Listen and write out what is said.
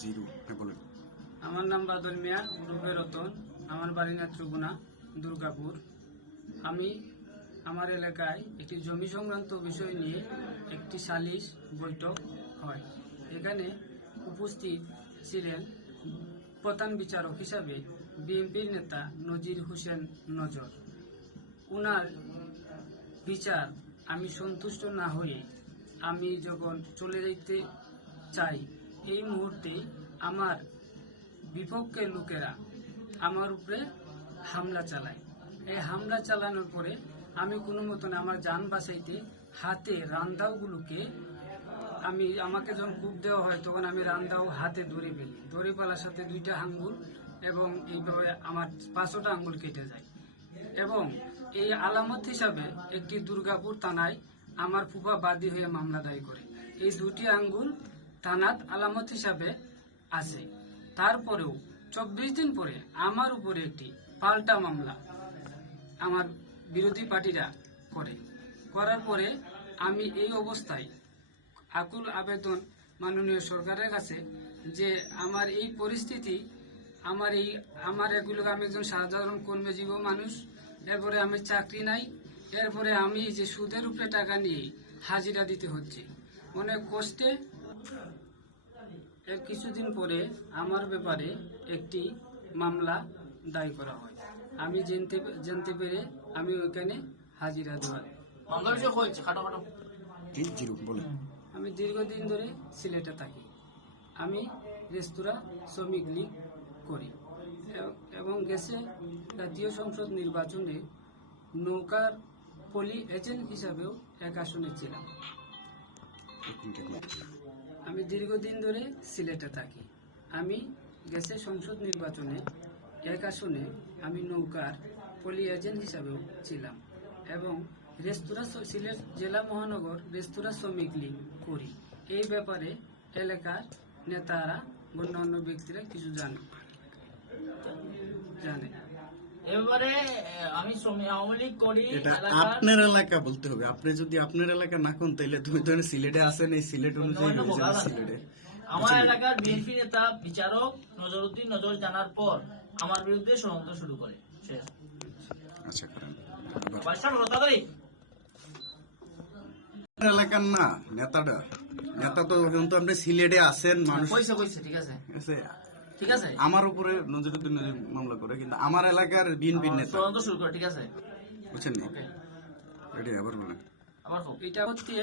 Zero হ্যাঁ আমার নাম বাদল মিয়া রূপে রতন। আমার বাড়ি নেত্রকোনা, দুর্গাপুর। আমি আমার এলাকায় একটি জমি সংক্রান্ত বিষয় নিয়ে একটি সালিশ বৈঠক হয়। এখানে উপস্থিত ছিলেন প্রধান বিচারক হিসাবে বিএনপির নেতা নজির হোসেন নজর। উনার বিচার আমি সন্তুষ্ট না হয়ে আমি যখন চলে যেতে চাই এই মুহূর্তে আমার বিপক্ষের লোকেরা আমার উপরে হামলা চালায়। এই হামলা চালানোর পরে আমি কোনো মতন আমার যান বাঁচাইতে হাতে রান্দাওগুলোকে আমি, আমাকে যখন কূপ দেওয়া হয় তখন আমি রান্দাও হাতে দড়ি ফেলি। দড়ি পালার সাথে দুইটা আঙ্গুল এবং এইভাবে আমার পাঁচশোটা আঙ্গুল কেটে যায়। এবং এই আলামত হিসাবে একটি দুর্গাপুর থানায় আমার ফুফা বাদী হয়ে মামলা দায়ী করে। এই দুটি আঙ্গুল থানাত আলামত হিসাবে আছে। তারপরেও চব্বিশ দিন পরে আমার উপরে একটি পাল্টা মামলা আমার বিরোধী পার্টিরা করে। করার পরে আমি এই অবস্থায় আকুল আবেদন মাননীয় সরকারের কাছে যে আমার এই পরিস্থিতি, আমার এই, আমার এগুলো আমি একজন সাধারণ কর্মজীবী মানুষ, এরপরে আমি চাকরি নাই, এরপরে আমি যে সুদের উপরে টাকা নিয়ে হাজিরা দিতে হচ্ছে। অনেক কষ্টে এর কিছুদিন পরে আমার ব্যাপারে একটি মামলা দায়ী করা হয়। আমি জানতে জানতে পেরে আমি ওইখানে হাজিরা দেওয়া মামলা বিষয় হয়েছে খাটো খাটো। জি জিরো বলেন আমি দীর্ঘদিন ধরে সিলেটে থাকি। আমি রেস্তোরাঁ শ্রমিক লীগ করি। এবং গেছে জাতীয় সংসদ নির্বাচনে নৌকার পলি এজেন্ট হিসাবেও এক আসনে ছিলাম। আমি দীর্ঘদিন ধরে সিলেটে থাকি। আমি গেছে সংসদ নির্বাচনে এক আসনে আমি নৌকার পলি এজেন্ট হিসাবেও ছিলাম এবং রেস্তোরাঁ সিলেট জেলা মহানগর রেস্তোরাঁ শ্রমিক লীগ করি। এই ব্যাপারে এলাকার নেতারা অন্যান্য ব্যক্তিরা কিছু জানে জানে। এবারে আমি আওয়ামী লীগ করি এটা আপনার এলাকা বলতে হবে। আপনি যদি আপনার এলাকা না কোন তুমি তো সিলেটে আছেন এই সিলেট অনুযায়ী। সিলেটে। আমার এলাকার বিএনপি নেতা বিচারক নজরুদ্দিন নজর জানার পর আমার বিরুদ্ধে ষড়যন্ত্র শুরু করে। শেষ। আচ্ছা করেন। তাড়াতাড়ি এলাকার না নেতাটা। নেতা তো এখন তো আপনি সিলেটে আছেন মানুষ ঠিক আছে। ঠিক আছে? আমার উপরে নজরুদ্দিন নজির মামলা করে কিন্তু আমার এলাকার বিএনপি নেতা। তদন্ত শুরু করে ঠিক আছে? বুঝছেন নি? আবার বলেন। আবার এটা হচ্ছে